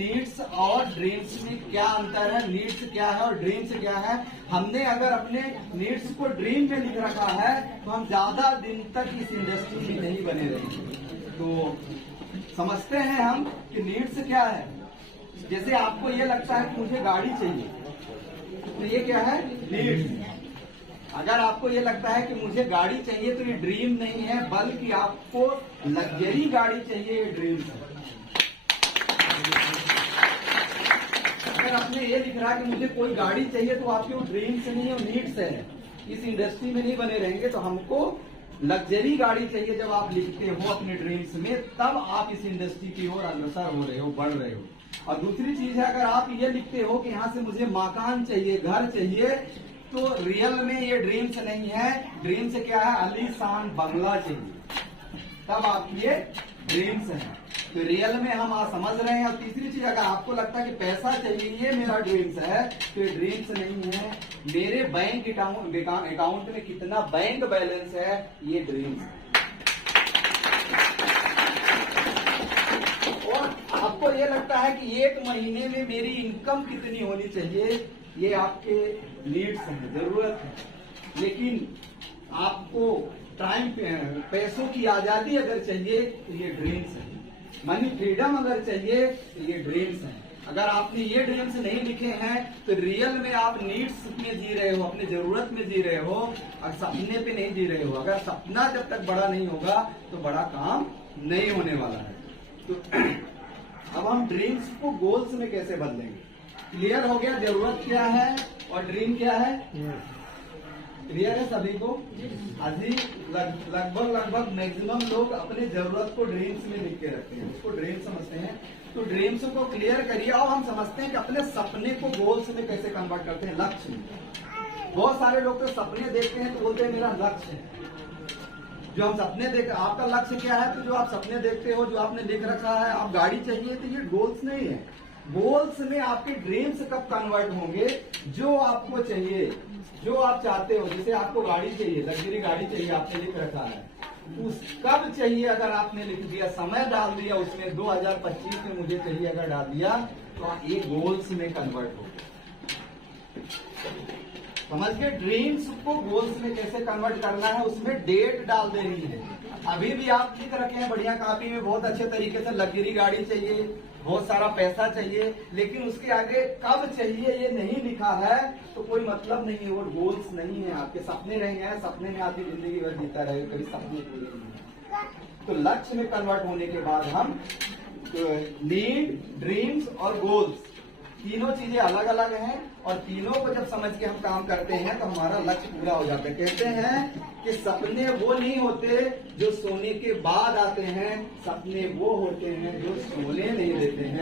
Needs और dreams में क्या अंतर है, नीड्स क्या है और ड्रीम्स क्या है। हमने अगर अपने नीड्स को ड्रीम में लिख रखा है तो हम ज्यादा दिन तक इस इंडस्ट्री में नहीं बने रहेंगे। तो समझते हैं हम कि नीड्स क्या है। जैसे आपको ये लगता है कि मुझे गाड़ी चाहिए, तो ये क्या है, नीड्स। अगर आपको ये लगता है कि मुझे गाड़ी चाहिए तो ये ड्रीम नहीं है, बल्कि आपको लग्जरी गाड़ी चाहिए, ये ड्रीम्स है। अगर आपने ये लिख रहा है कि मुझे कोई गाड़ी चाहिए तो आपके वो ड्रीम्स नहीं है, नीड्स है। इस इंडस्ट्री में नहीं बने रहेंगे। तो हमको लग्जरी गाड़ी चाहिए। जब आप लिखते हो अपने ड्रीम्स में, तब आप इस इंडस्ट्री की ओर अग्रसर हो रहे हो, बढ़ रहे हो। और दूसरी चीज है, अगर आप ये लिखते हो कि यहाँ से मुझे मकान चाहिए, घर चाहिए, तो रियल में ये ड्रीम्स नहीं है। ड्रीम्स क्या है, आलीशान बंगला चाहिए, तब आपकी ये ड्रीम्स है। तो रियल में हम आज समझ रहे हैं। और तीसरी चीज, अगर आपको लगता है कि पैसा चाहिए, ये मेरा ड्रीम्स है, तो ये ड्रीम्स नहीं है। मेरे बैंक अकाउंट में कितना बैंक बैलेंस है, ये ड्रीम्स है। और आपको ये लगता है कि एक महीने में मेरी इनकम कितनी होनी चाहिए, ये आपके नीड्स हैं, जरूरत है। लेकिन आपको टाइम, पैसों की आजादी अगर चाहिए तो ये ड्रीम्स है। मनी फ्रीडम अगर चाहिए तो ये ड्रीम्स है। अगर आपने ये ड्रीम्स नहीं लिखे हैं तो रियल में आप नीड्स में जी रहे हो, अपनी जरूरत में जी रहे हो, और सपने पे नहीं जी रहे हो। अगर सपना जब तक बड़ा नहीं होगा तो बड़ा काम नहीं होने वाला है। तो अब हम ड्रीम्स को गोल्स में कैसे बदलेंगे। क्लियर हो गया जरूरत क्या है और ड्रीम क्या है। क्लियर है सभी को। अभी लगभग मैक्सिमम लोग अपने जरूरत को ड्रीम्स में लिख के रखते हैं, उसको ड्रीम समझते हैं। तो ड्रीम्स को क्लियर करिए। और हम समझते हैं कि अपने सपने को गोल्स में कैसे कन्वर्ट करते हैं, लक्ष्य में। बहुत सारे लोग तो सपने देखते हैं तो बोलते हैं मेरा लक्ष्य है। जो हम सपने देख, आपका लक्ष्य क्या है, तो जो आप सपने देखते हो, जो आपने देख रखा है, आप गाड़ी चाहिए, तो ये गोल्स नहीं है। गोल्स में आपके ड्रीम्स कब कन्वर्ट होंगे, जो आपको चाहिए, जो आप चाहते हो। जैसे आपको गाड़ी चाहिए, लग्जरी गाड़ी चाहिए, आपने लिख रखा है, उस कब चाहिए अगर आपने लिख दिया, समय डाल दिया उसमें, 2025 में मुझे चाहिए अगर डाल दिया, तो ये गोल्स में कन्वर्ट हो। समझ गए। ड्रीम्स को गोल्स में कैसे कन्वर्ट करना है, उसमें डेट डाल देनी है। अभी भी आप लिख रखे हैं बढ़िया कॉपी में बहुत अच्छे तरीके से, लग्जरी गाड़ी चाहिए, बहुत सारा पैसा चाहिए, लेकिन उसके आगे कब चाहिए ये नहीं लिखा है, तो कोई मतलब नहीं है, वो गोल्स नहीं है। आपके सपने रहेंगे, सपने में आधी जिंदगी भर जीता रहेगा, कभी सपने पूरे नहीं। तो लक्ष्य में कन्वर्ट होने के बाद हम नीड, ड्रीम्स और गोल्स, तीनों चीजें अलग अलग हैं। और तीनों को जब समझ के हम काम करते हैं तो हमारा लक्ष्य पूरा हो जाता है। कहते हैं कि सपने वो नहीं होते जो सोने के बाद आते हैं, सपने वो होते हैं जो सोने नहीं देते हैं।